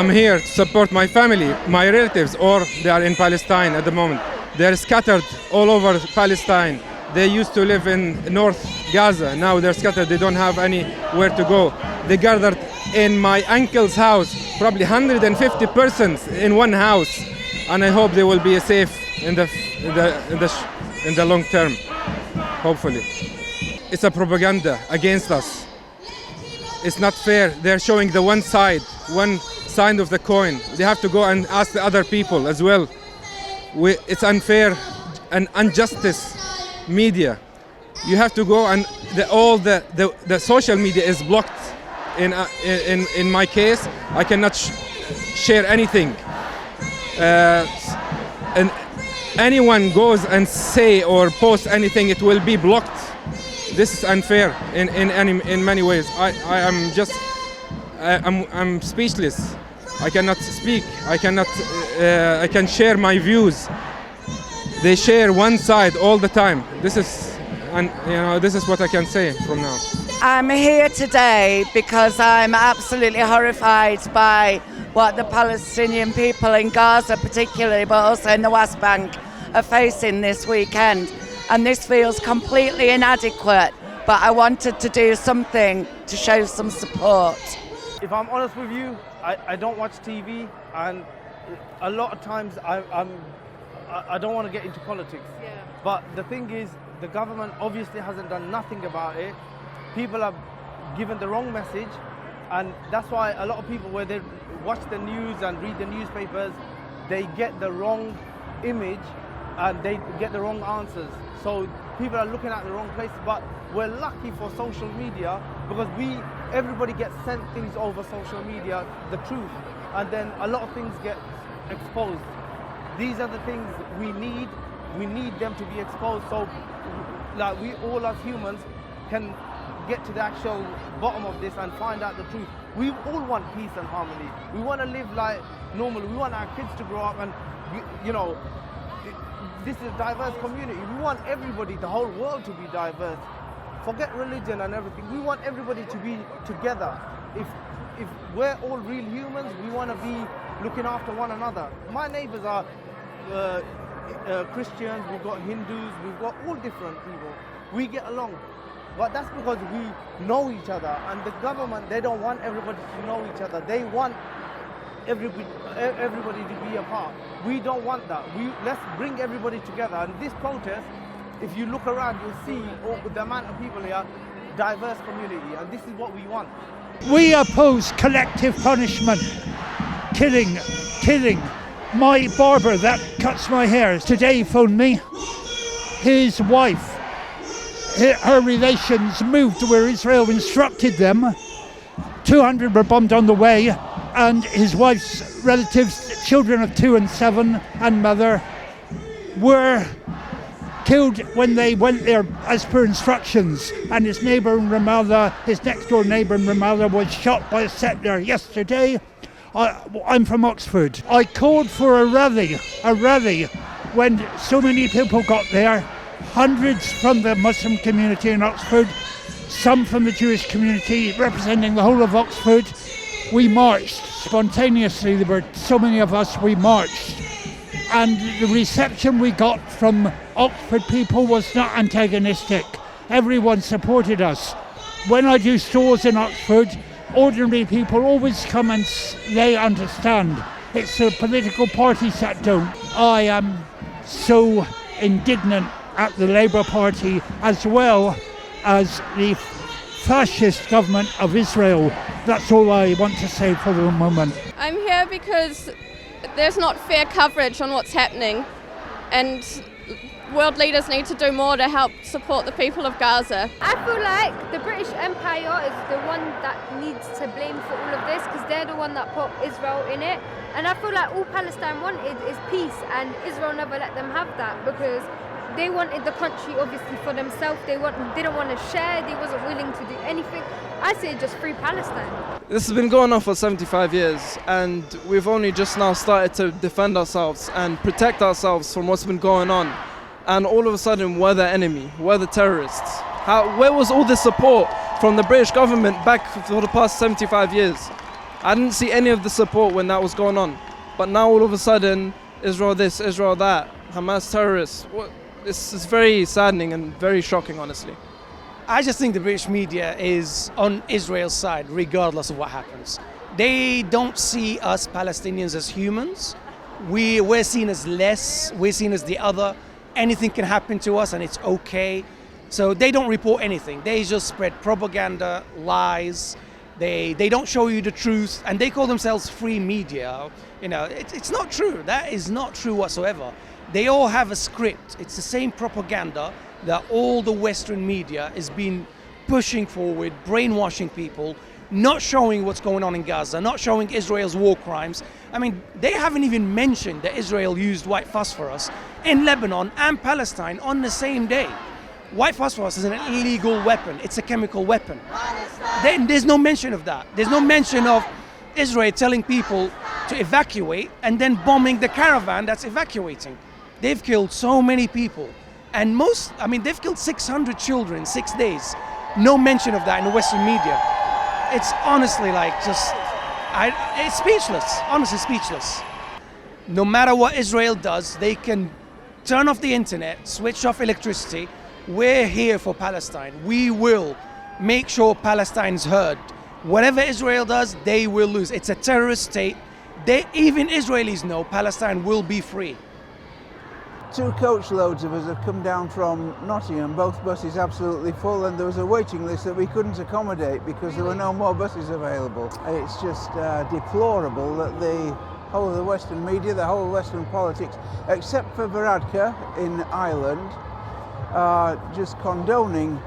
I'm here to support my family, my relatives, or they are in Palestine at the moment. They're scattered all over Palestine. They used to live in North Gaza. Now they're scattered. They don't have anywhere to go. They gathered in my uncle's house, probably 150 persons in one house, and I hope they will be safe in the long term. Hopefully, it's a propaganda against us. It's not fair. They're showing the one side of the coin. They have to go and ask the other people as well. It's unfair and injustice. Media, you have to go, and all the social media is blocked. In my case, I cannot share anything. And anyone goes and say or post anything, it will be blocked. This is unfair in many ways. I'm speechless. I cannot speak. I can share my views. They share one side all the time. This is what I can say from now. I'm here today because I'm absolutely horrified by what the Palestinian people in Gaza particularly, but also in the West Bank, are facing this weekend. And this feels completely inadequate, but I wanted to do something to show some support. If I'm honest with you, I don't watch TV, and a lot of times I don't want to get into politics. Yeah. But the thing is, the government obviously hasn't done nothing about it. People are given the wrong message, and that's why a lot of people, where they watch the news and read the newspapers, they get the wrong image and they get the wrong answers. So people are looking at the wrong places. But we're lucky for social media, because everybody gets sent things over social media, the truth, and then a lot of things get exposed. These are the things we need. We need them to be exposed, so like we all as humans can get to the actual bottom of this and find out the truth. We all want peace and harmony. We want to live like normal. We want our kids to grow up, and this is a diverse community. We want everybody, the whole world, to be diverse. Forget religion and everything. We want everybody to be together. If we're all real humans, we want to be looking after one another. My neighbors are Christians, we've got Hindus, we've got all different people. We get along. But that's because we know each other, and the government, they don't want everybody to know each other. They want everybody to be apart. We don't want that. Let's bring everybody together. And this protest, if you look around, you'll see the amount of people here, diverse community, and this is what we want. We oppose collective punishment, killing. My barber that cuts my hair today phoned me. His wife, her relations moved to where Israel instructed them. 200 were bombed on the way, and his wife's relatives, children of 2 and 7, and mother, were killed when they went there as per instructions. And his neighbour in Ramallah, his next door neighbour in Ramallah, was shot by a settler yesterday. I'm from Oxford. I called for a rally when so many people got there. Hundreds from the Muslim community in Oxford, some from the Jewish community, representing the whole of Oxford. We marched spontaneously. There were so many of us, we marched. And the reception we got from Oxford people was not antagonistic. Everyone supported us. When I do stores in Oxford, ordinary people always come and they understand. It's the political parties that don't. I am so indignant at the Labour Party as well as the fascist government of Israel. That's all I want to say for the moment. I'm here because there's not fair coverage on what's happening, and world leaders need to do more to help support the people of Gaza. I feel like the British Empire is the one that needs to blame for all of this, because they're the one that put Israel in it. And I feel like all Palestine wanted is peace, and Israel never let them have that, because they wanted the country obviously for themselves. They didn't want to share. They wasn't willing to do anything. I say just free Palestine. This has been going on for 75 years, and we've only just now started to defend ourselves and protect ourselves from what's been going on. And all of a sudden, we're the enemy, we're the terrorists. Where was all this support from the British government back for the past 75 years? I didn't see any of the support when that was going on. But now all of a sudden, Israel this, Israel that, Hamas terrorists. This is very saddening and very shocking, honestly. I just think the British media is on Israel's side, regardless of what happens. They don't see us Palestinians as humans. We're seen as less, we're seen as the other. Anything can happen to us and it's okay. So they don't report anything. They just spread propaganda, lies. They don't show you the truth, and they call themselves free media. You know, it's not true. That is not true whatsoever. They all have a script. It's the same propaganda that all the Western media has been pushing forward, brainwashing people, not showing what's going on in Gaza, not showing Israel's war crimes. I mean, they haven't even mentioned that Israel used white phosphorus in Lebanon and Palestine on the same day. White phosphorus is an illegal weapon. It's a chemical weapon. There's no mention of that. There's no mention of Israel telling people to evacuate and then bombing the caravan that's evacuating. They've killed so many people. And they've killed 600 children in 6 days. No mention of that in the Western media. It's honestly it's speechless, honestly speechless. No matter what Israel does, they can turn off the internet, switch off electricity. We're here for Palestine. We will make sure Palestine's heard. Whatever Israel does, they will lose. It's a terrorist state. Even Israelis know Palestine will be free. 2 coach loads of us have come down from Nottingham, both buses absolutely full, and there was a waiting list that we couldn't accommodate because there were no more buses available. It's just deplorable that the whole of the Western media, the whole of Western politics, except for Varadkar in Ireland, are just condoning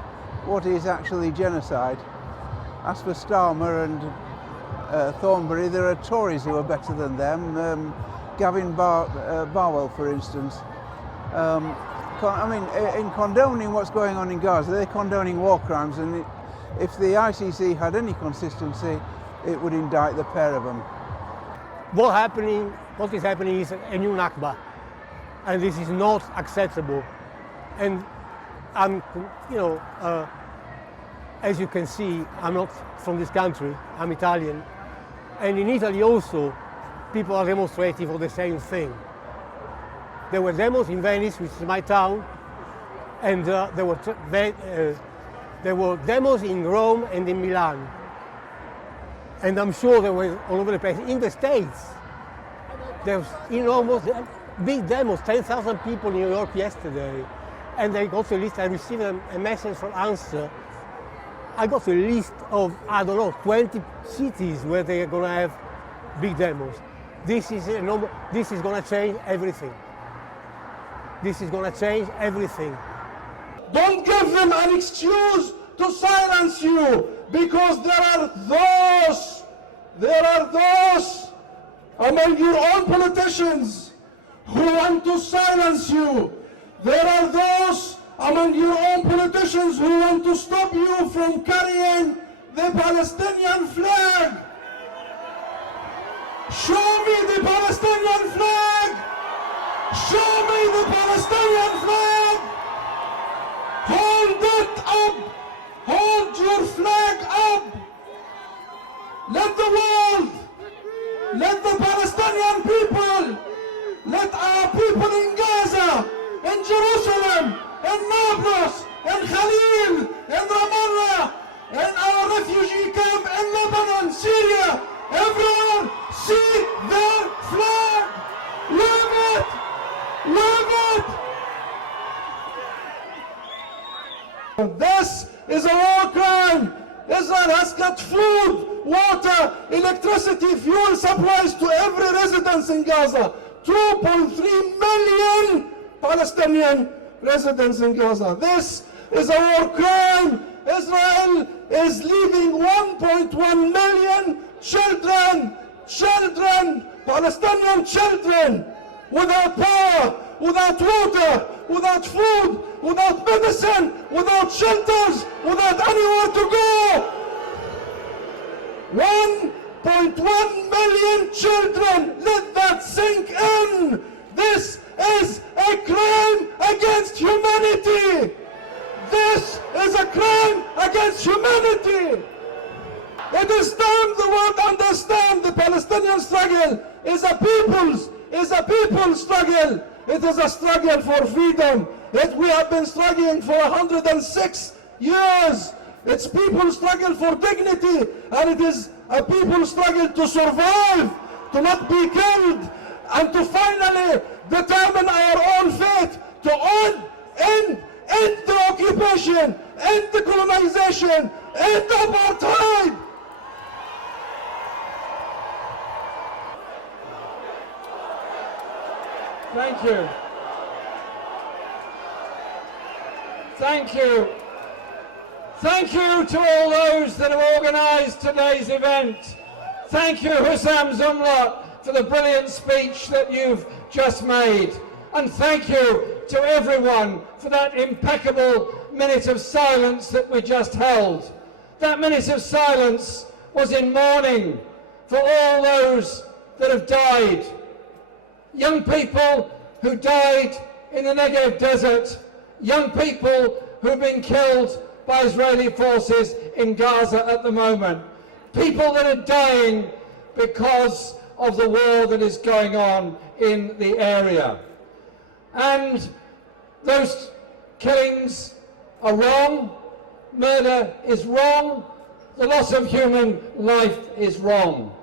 what is actually genocide. As for Starmer and Thornbury, there are Tories who are better than them. Gavin Barwell, for instance. In condoning what's going on in Gaza, they're condoning war crimes, and if the ICC had any consistency, it would indict the pair of them. What is happening is a new Nakba, and this is not acceptable. And as you can see, I'm not from this country, I'm Italian. And in Italy also, people are demonstrating for the same thing. There were demos in Venice, which is my town, and there were demos in Rome and in Milan. And I'm sure there were all over the place. In the States, there's enormous big demos, 10,000 people in New York yesterday. And I got a list, I received a message from ANSA. I got a list of, 20 cities where they're gonna have big demos. This is gonna change everything. This is gonna change everything. Don't give them an excuse to silence you, because there are those among your own politicians who want to silence you. There are those among your own politicians who want to stop you from carrying the Palestinian flag. Show me the Palestinian flag! Show me the Palestinian flag! Hold it up! Hold your flag up! Let the world, let the Palestinian people, let our people in Gaza, in Jerusalem, in Nablus, in Khalil, in Ramallah, in our refugee camp in Lebanon, Syria, everyone see their flag! Wave it! Wave it! This is a war crime. Israel has cut food, water, electricity, fuel supplies to every residence in Gaza. 2.3 million Palestinian residents in Gaza. This is a war crime. Israel is leaving 1.1 million children, Palestinian children, without power, without water, without food, without medicine, without shelters, without anywhere to go. 1.1 million children. Let that sink in. This is a crime against humanity. This is a crime against humanity. It is time the world understand the Palestinian struggle is a people's struggle. It is a struggle for freedom. We have been struggling for 106 years. It's people's struggle for dignity, and it is a people's struggle to survive, to not be killed, and to finally determine our own fate, to end the occupation, end the colonization, end the apartheid. Thank you. Thank you. Thank you to all those that have organised today's event. Thank you, Husam Zomlot, for the brilliant speech that you've just made. And thank you to everyone for that impeccable minute of silence that we just held. That minute of silence was in mourning for all those that have died. Young people who died in the Negev desert, young people who've been killed by Israeli forces in Gaza at the moment, people that are dying because of the war that is going on in the area. And those killings are wrong, murder is wrong, the loss of human life is wrong.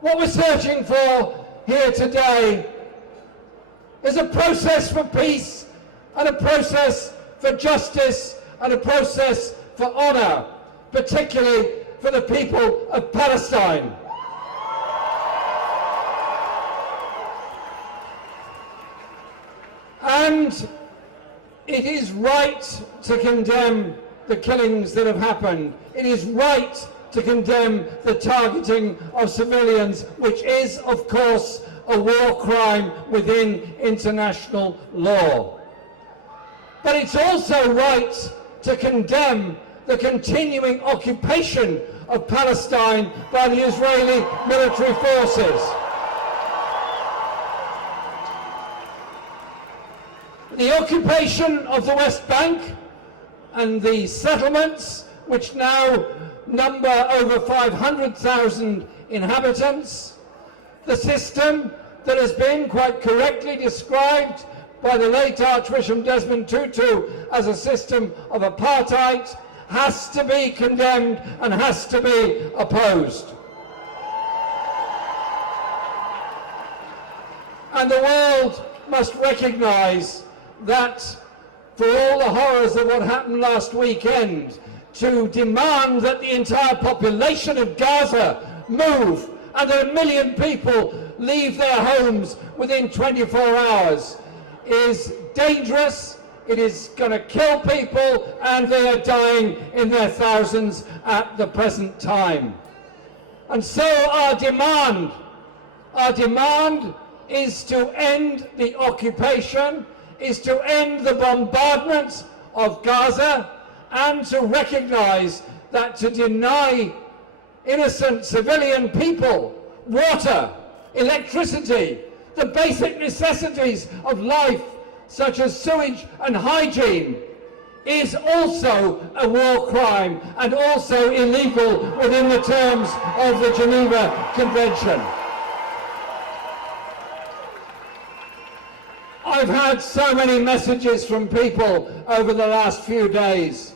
What we're searching for here today is a process for peace and a process for justice and a process for honour, particularly for the people of Palestine. And it is right to condemn the killings that have happened. It is right to condemn the targeting of civilians, which is, of course, a war crime within international law. But it's also right to condemn the continuing occupation of Palestine by the Israeli military forces. The occupation of the West Bank and the settlements, which now number over 500,000 inhabitants, the system that has been quite correctly described by the late Archbishop Desmond Tutu as a system of apartheid, has to be condemned and has to be opposed. And the world must recognise that for all the horrors of what happened last weekend, to demand that the entire population of Gaza move and that 1 million people leave their homes within 24 hours is dangerous. It is going to kill people, and they are dying in their thousands at the present time. And so our demand is to end the occupation, is to end the bombardment of Gaza, and to recognise that to deny innocent civilian people water, electricity, the basic necessities of life, such as sewage and hygiene, is also a war crime and also illegal within the terms of the Geneva Convention. I've had so many messages from people over the last few days.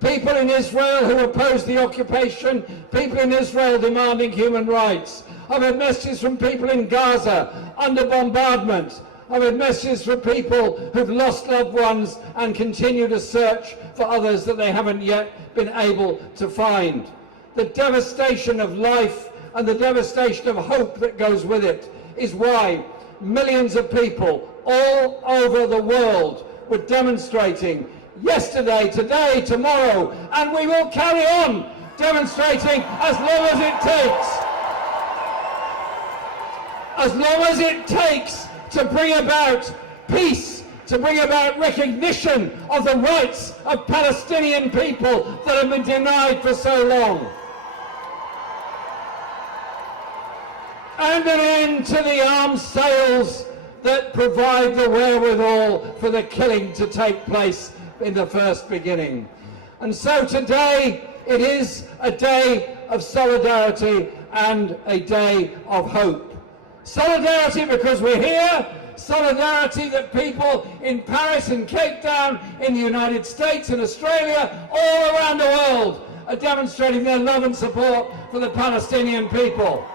People in Israel who oppose the occupation, people in Israel demanding human rights. I've had messages from people in Gaza under bombardment. I've had messages from people who've lost loved ones and continue to search for others that they haven't yet been able to find. The devastation of life and the devastation of hope that goes with it is why millions of people all over the world were demonstrating yesterday, today, tomorrow, and we will carry on demonstrating as long as it takes. As long as it takes to bring about peace, to bring about recognition of the rights of Palestinian people that have been denied for so long. And an end to the arms sales that provide the wherewithal for the killing to take place in the first beginning. And so today it is a day of solidarity and a day of hope. Solidarity because we're here, solidarity that people in Paris and Cape Town, in the United States and Australia, all around the world are demonstrating their love and support for the Palestinian people.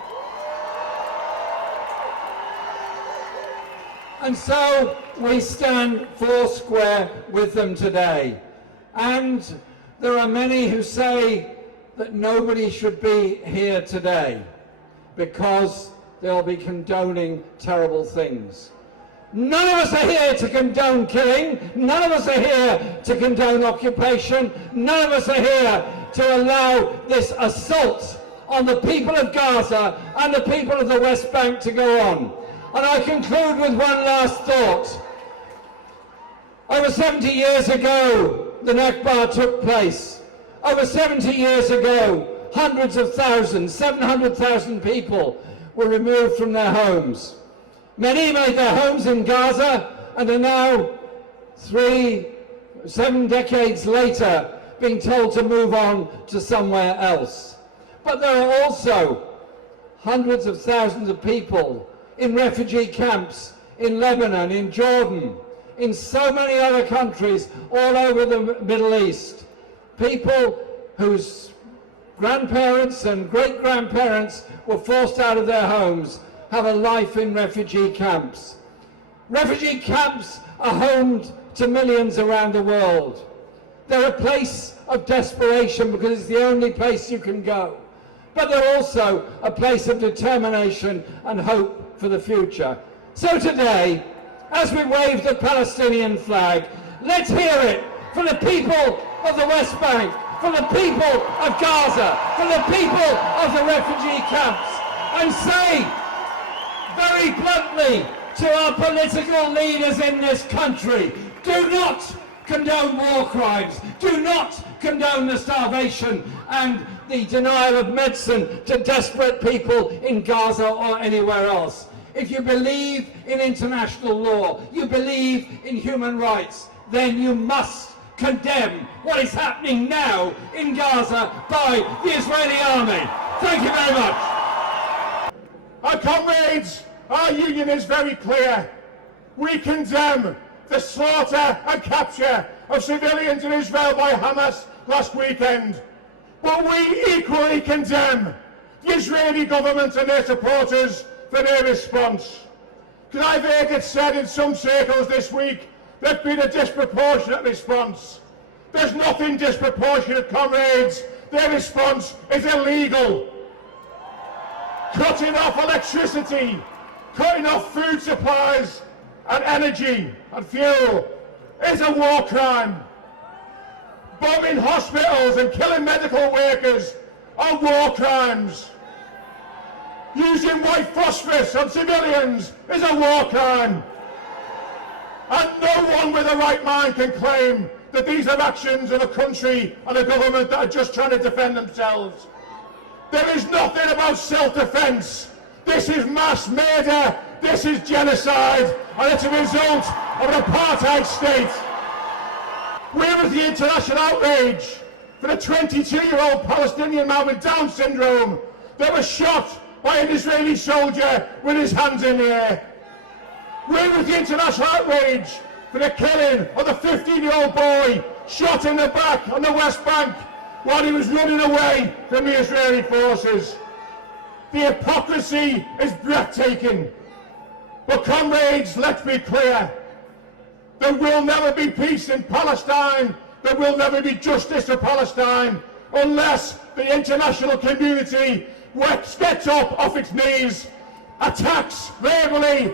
And so we stand foursquare with them today. And there are many who say that nobody should be here today because they'll be condoning terrible things. None of us are here to condone killing. None of us are here to condone occupation. None of us are here to allow this assault on the people of Gaza and the people of the West Bank to go on. And I conclude with one last thought. Over 70 years ago, the Nakba took place. Over 70 years ago, hundreds of thousands, 700,000 people were removed from their homes. Many made their homes in Gaza and are now 7 decades later being told to move on to somewhere else. But there are also hundreds of thousands of people in refugee camps in Lebanon, in Jordan, in so many other countries all over the Middle East. People whose grandparents and great-grandparents were forced out of their homes have a life in refugee camps. Refugee camps are home to millions around the world. They're a place of desperation because it's the only place you can go. But they're also a place of determination and hope for the future. So today, as we wave the Palestinian flag, let's hear it for the people of the West Bank, for the people of Gaza, for the people of the refugee camps, and say very bluntly to our political leaders in this country, do not condone war crimes, do not condone the starvation and the denial of medicine to desperate people in Gaza or anywhere else. If you believe in international law, you believe in human rights, then you must condemn what is happening now in Gaza by the Israeli army. Thank you very much. Our comrades, our union is very clear. We condemn the slaughter and capture of civilians in Israel by Hamas last weekend. But we equally condemn the Israeli government and their supporters for their response. Because I've heard it said in some circles this week there's been a disproportionate response. There's nothing disproportionate, comrades. Their response is illegal. Cutting off electricity, cutting off food supplies and energy and fuel is a war crime. Bombing hospitals and killing medical workers are war crimes. Using white phosphorus on civilians is a war crime. And no one with a right mind can claim that these are actions of a country and a government that are just trying to defend themselves. There is nothing about self-defence. This is mass murder, this is genocide, and it's a result of an apartheid state. Where is the international outrage for the 22-year-old Palestinian man with Down syndrome that was shot by an Israeli soldier with his hands in the air? Where was the international outrage for the killing of the 15-year-old boy shot in the back on the West Bank while he was running away from the Israeli forces? The hypocrisy is breathtaking. But comrades, let's be clear. There will never be peace in Palestine. There will never be justice for Palestine unless the international community gets up off its knees, attacks verbally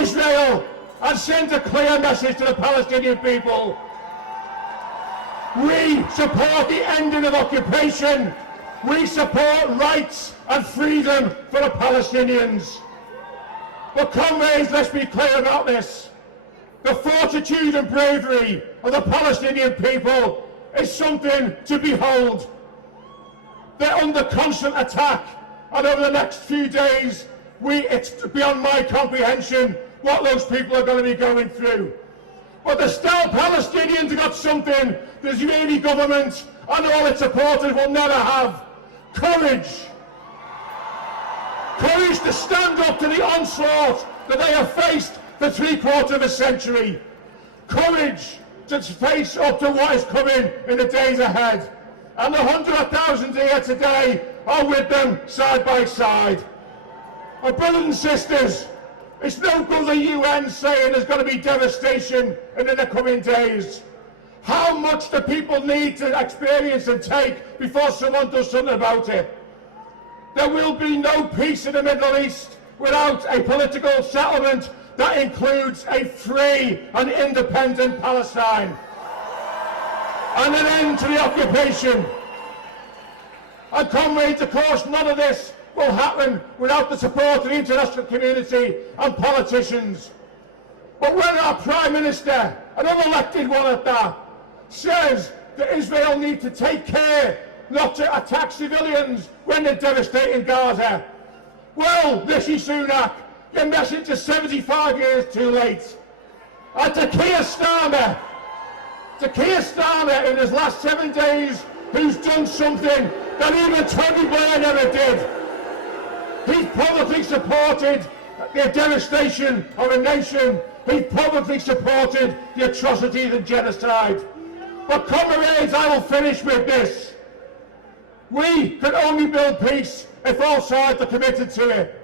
Israel, and sends a clear message to the Palestinian people. We support the ending of occupation. We support rights and freedom for the Palestinians. But comrades, let's be clear about this. The fortitude and bravery of the Palestinian people is something to behold. They're under constant attack, and over the next few days, it's beyond my comprehension what those people are going to be going through. But the still Palestinians have got something the Israeli government and all its supporters will never have: courage. Courage to stand up to the onslaught that they have faced for 3/4 of a century. Courage to face up to what is coming in the days ahead. And the 100,000 here today are with them side by side. My brothers and sisters, it's no good the UN saying there's going to be devastation in the coming days. How much do people need to experience and take before someone does something about it? There will be no peace in the Middle East without a political settlement that includes a free and independent Palestine and an end to the occupation. And comrades, of course, none of this will happen without the support of the international community and politicians. But when our Prime Minister, an unelected one at that, says that Israel needs to take care not to attack civilians when they're devastating Gaza, well, Rishi Sunak, your message is 75 years too late. And to Keir Starmer in his last 7 days, who's done something that even Tony Blair never did. He's publicly supported the devastation of a nation. He's publicly supported the atrocities and genocide. But comrades, I will finish with this. We can only build peace if all sides are committed to it.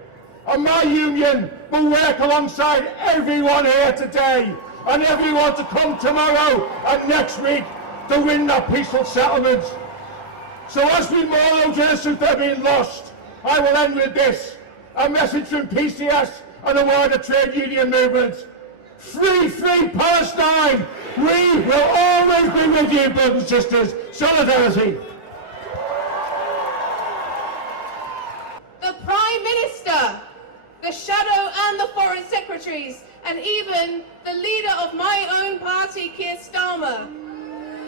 And my union will work alongside everyone here today and everyone to come tomorrow and next week to win that peaceful settlement. So as we mourn those innocents that have been lost, I will end with this, a message from PCS and the wider trade union movement. Free, free Palestine! We will always be with you, brothers and sisters. Solidarity. The Prime Minister, the Shadow and the Foreign Secretaries, and even the leader of my own party, Keir Starmer,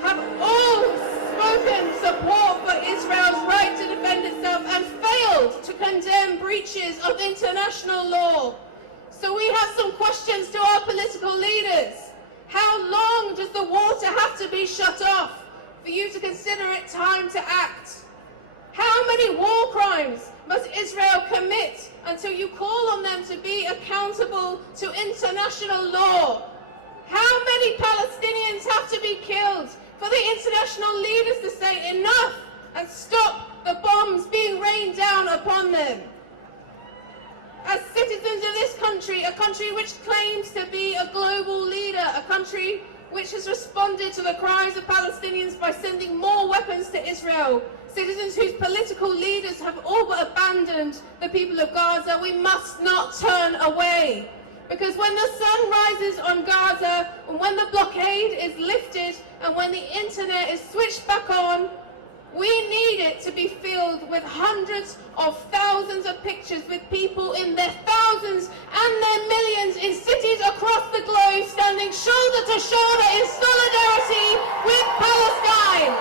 have all spoken support for Israel's right to defend itself and failed to condemn breaches of international law. So we have some questions to our political leaders. How long does the water have to be shut off for you to consider it time to act? How many war crimes must Israel commit until you call on them to be accountable to international law? How many Palestinians have to be killed for the international leaders to say enough and stop the bombs being rained down upon them? As citizens of this country, a country which claims to be a global leader, a country which has responded to the cries of Palestinians by sending more weapons to Israel, citizens whose political leaders have all but abandoned the people of Gaza, we must not turn away. Because when the sun rises on Gaza, and when the blockade is lifted, and when the internet is switched back on, we need it to be filled with hundreds of thousands of pictures with people in their thousands and their millions in cities across the globe standing shoulder to shoulder in solidarity with Palestine.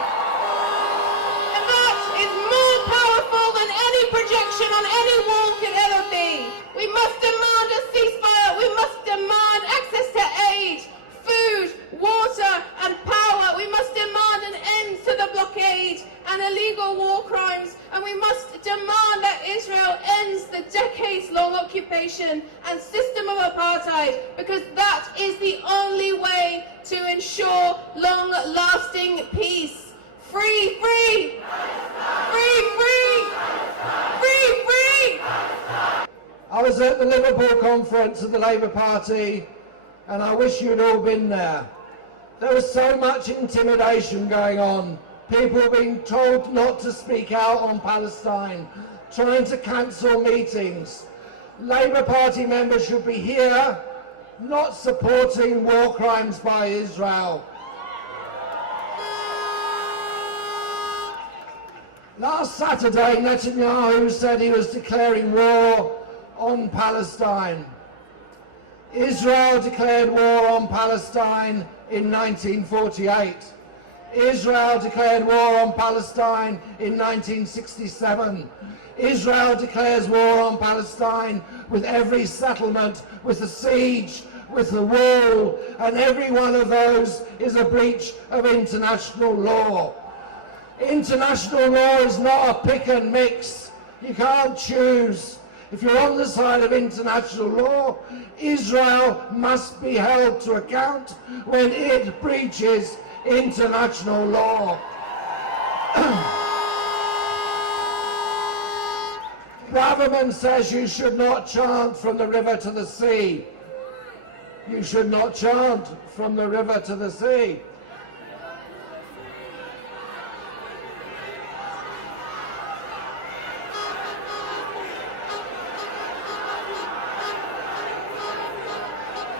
And that is more powerful than any projection on any wall could ever be. We must demand a ceasefire. We must demand access to aid, food, water and power. We must demand an end to the blockade and illegal war crimes, and we must demand that Israel ends the decades-long occupation and system of apartheid, because that is the only way to ensure long-lasting peace. Free, free! Free, free! Free, free! I was at the Liverpool conference of the Labour Party, and I wish you'd all been there. There was so much intimidation going on. People being told not to speak out on Palestine, trying to cancel meetings. Labour Party members should be here, not supporting war crimes by Israel. Last Saturday, Netanyahu said he was declaring war on Palestine. Israel declared war on Palestine in 1948. Israel declared war on Palestine in 1967. Israel declares war on Palestine with every settlement, with the siege, with the wall, and every one of those is a breach of international law. International law is not a pick and mix. You can't choose. If you're on the side of international law, Israel must be held to account when it breaches international law. Braverman says you should not chant from the river to the sea. You should not chant from the river to the sea.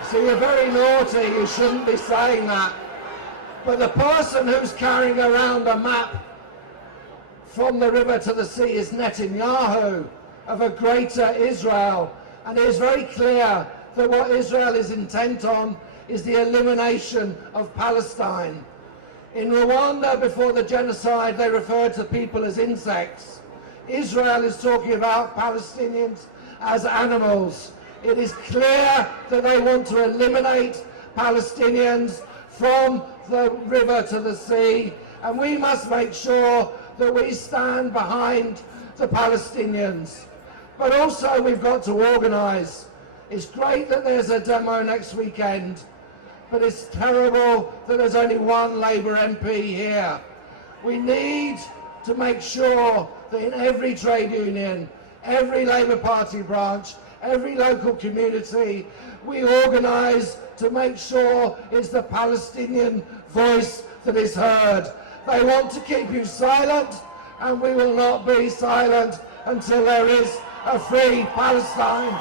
So you're very naughty, you shouldn't be saying that. But the person who's carrying around a map from the river to the sea is Netanyahu of a greater Israel. And it is very clear that what Israel is intent on is the elimination of Palestine. In Rwanda, before the genocide, they referred to people as insects. Israel is talking about Palestinians as animals. It is clear that they want to eliminate Palestinians from the river to the sea, and we must make sure that we stand behind the Palestinians. But also we've got to organise. It's great that there's a demo next weekend, but it's terrible that there's only one Labour MP here. We need to make sure that in every trade union, every Labour Party branch, every local community, we organise to make sure it's the Palestinian voice that is heard. They want to keep you silent, and we will not be silent until there is a free Palestine.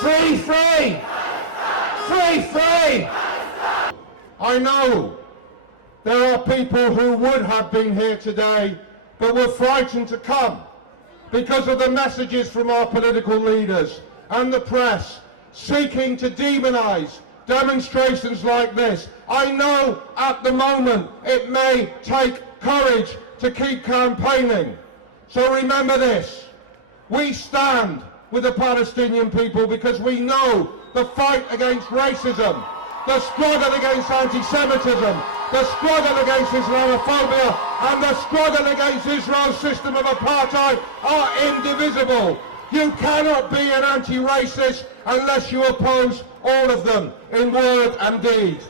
Free, free! Free, free! I know there are people who would have been here today but were frightened to come because of the messages from our political leaders and the press seeking to demonise demonstrations like this. I know at the moment it may take courage to keep campaigning. So remember this, we stand with the Palestinian people because we know the fight against racism, the struggle against anti-Semitism, the struggle against Islamophobia, and the struggle against Israel's system of apartheid are indivisible. You cannot be an anti-racist unless you oppose all of them in word and deed.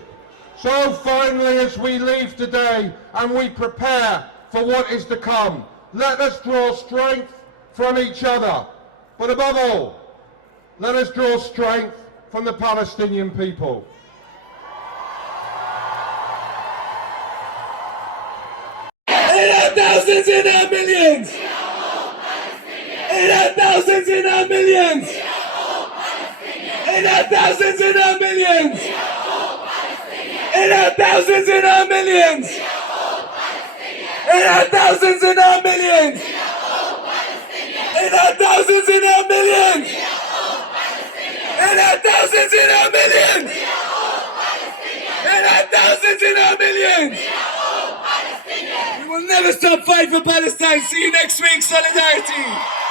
So finally, as we leave today and we prepare for what is to come, let us draw strength from each other. But above all, let us draw strength from the Palestinian people. In our thousands, in our millions! In our thousands, in our millions! In our thousands, in our millions! In our thousands, in our millions! In our thousands, in our millions! In our thousands, in our millions! In our thousands, in our millions! In our thousands, in our millions! We will never stop fighting for Palestine. See you next week, solidarity!